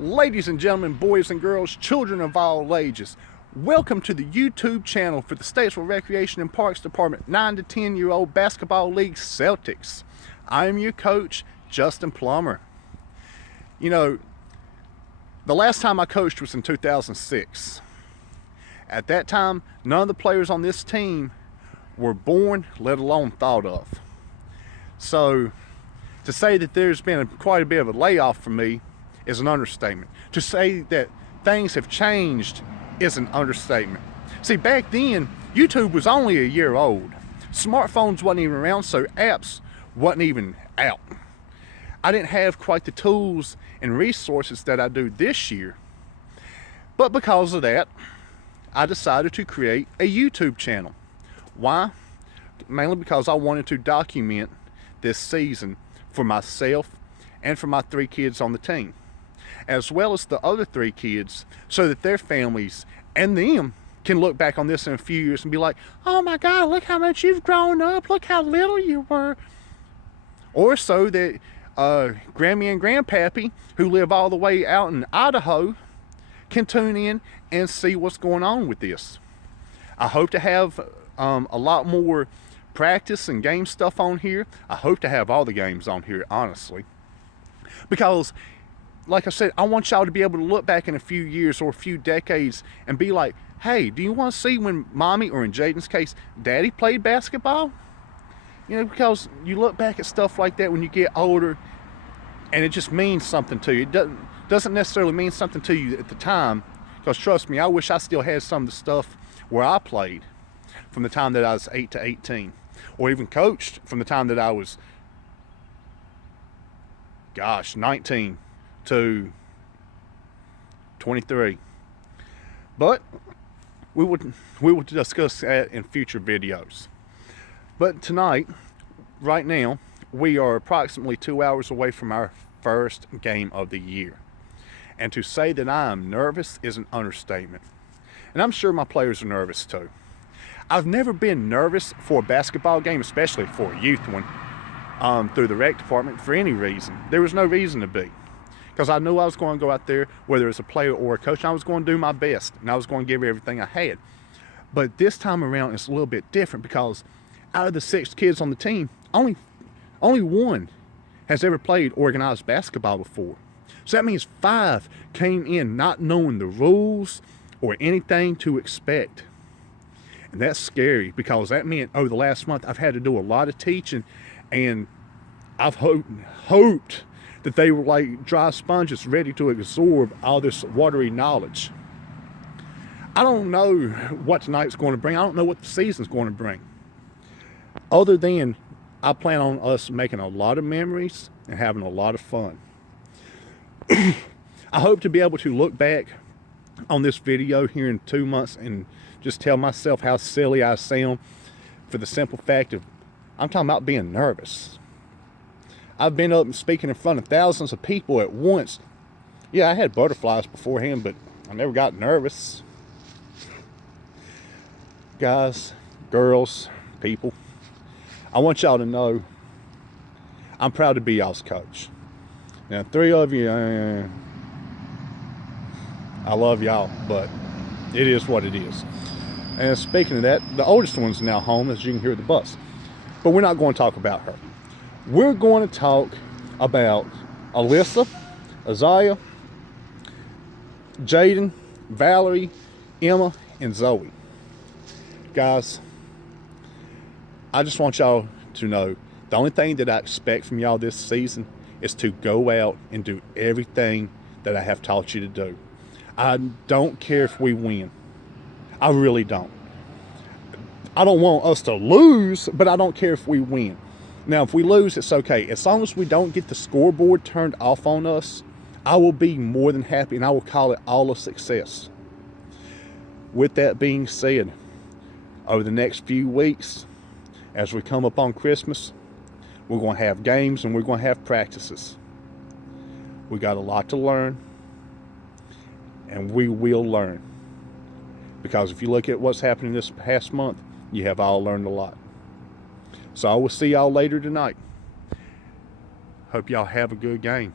Ladies and gentlemen, boys and girls, children of all ages, welcome to the YouTube channel for the Statesville Recreation and Parks Department 9 to 10-year-old basketball league Celtics. I am your coach, Justin Plummer. You know, the last time I coached was in 2006. At that time, none of the players on this team were born, let alone thought of. So, to say that there's been quite a bit of a layoff for me is an understatement. To say that things have changed is an understatement. See, back then, YouTube was only a year old. Smartphones wasn't even around, so apps wasn't even out. I didn't have quite the tools and resources that I do this year. But because of that, I decided to create a YouTube channel. Why? Mainly because I wanted to document this season for myself and for my 3 kids on the team, as well as the other 3 kids, so that their families and them can look back on this in a few years and be like, oh my God, look how much you've grown up, look how little you were. Or so that Grammy and Grandpappy, who live all the way out in Idaho, can tune in and see what's going on with this. I hope to have a lot more practice and game stuff on here. I hope to have all the games on here, honestly, because like I said, I want y'all to be able to look back in a few years or a few decades and be like, hey, do you want to see when mommy, or in Jaden's case, daddy played basketball? You know, because you look back at stuff like that when you get older and it just means something to you. It doesn't necessarily mean something to you at the time, because trust me, I wish I still had some of the stuff where I played from the time that I was 8 to 18, or even coached from the time that I was, 19 to 23. But we would discuss that in future videos. But tonight, right now, we are approximately 2 hours away from our first game of the year. And to say that I am nervous is an understatement. And I'm sure my players are nervous too. I've never been nervous for a basketball game, especially for a youth one, through the rec department, for any reason. There was no reason to be. Because I knew I was going to go out there, whether it's a player or a coach, and I was going to do my best, and I was going to give everything I had. But this time around, it's a little bit different, because out of the 6 kids on the team, only one has ever played organized basketball before. So that means 5 came in not knowing the rules or anything to expect. And that's scary, because that meant over the last month, I've had to do a lot of teaching, and I've hoped that they were like dry sponges ready to absorb all this watery knowledge. I don't know what tonight's going to bring. I don't know what the season's going to bring. Other than I plan on us making a lot of memories and having a lot of fun. I hope to be able to look back on this video here in 2 months and just tell myself how silly I sound, for the simple fact of I'm talking about being nervous. I've been up and speaking in front of thousands of people at once. Yeah, I had butterflies beforehand, but I never got nervous. Guys, girls, people, I want y'all to know I'm proud to be y'all's coach. Now, 3 of you, I love y'all, but it is what it is. And speaking of that, the oldest one's now home, as you can hear the bus. But we're not going to talk about her. We're going to talk about Alyssa, Isaiah, Jaden, Valerie, Emma, and Zoe. Guys, I just want y'all to know the only thing that I expect from y'all this season is to go out and do everything that I have taught you to do. I don't care if we win. I really don't. I don't want us to lose, but I don't care if we win. Now, if we lose, it's okay. As long as we don't get the scoreboard turned off on us, I will be more than happy, and I will call it all a success. With that being said, over the next few weeks, as we come up on Christmas, we're going to have games and we're going to have practices. We got a lot to learn, and we will learn. Because if you look at what's happening this past month, you have all learned a lot. So I will see y'all later tonight. Hope y'all have a good game.